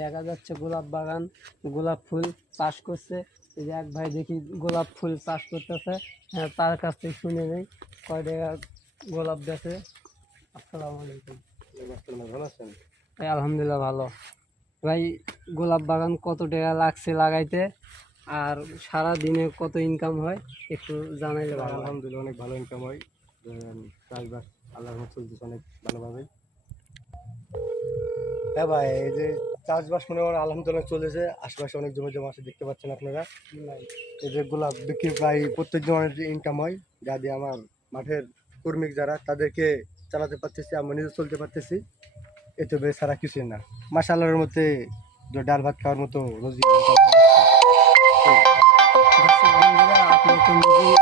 দেখা যাচ্ছে গোলাপ বাগান, গোলাপ ফুল চাষ করছে। এই যে এক ভাই দেখি গোলাপ ফুল চাষ করতেছে, তার কাছ থেকে শুনে নেই কয় টাকা গোলাপ বেচে। আসসালামু আলাইকুম। ভালো আছেন? আলহামদুলিল্লাহ ভালো। ভাই গোলাপ বাগান কত টাকা লাগছে লাগাইতে, আর সারা দিনে কত ইনকাম হয় একটু জানাইলে ভালো। আলহামদুলিল্লাহ অনেক ভালো ইনকাম হয়। চাষবাস আল্লাহর রহমতে চলতেছে অনেক ভালোভাবে। হ্যাঁ ভাই, এই যে চাষবাস মনে হয় আলহামদুলিল্লাহ চলেছে। আশেপাশে অনেক জমি জমা আছে, দেখতে পাচ্ছেন আপনারা। এই যে গোলাপ বিক্রি প্রায় প্রত্যেক জনের ইনকাম হয়, যা দিয়ে আমার মাঠের কর্মী যারা তাদেরকে চালাতে পারতেছি, আমরা নিজে চলতে পারতেছি। এতে বেশ ছাড়া কিছুই না। মাশাআল্লাহর মধ্যে ডাল ভাত খাওয়ার মতো রোজি দর্শক বন্ধুরা, আপনি তো নিজেই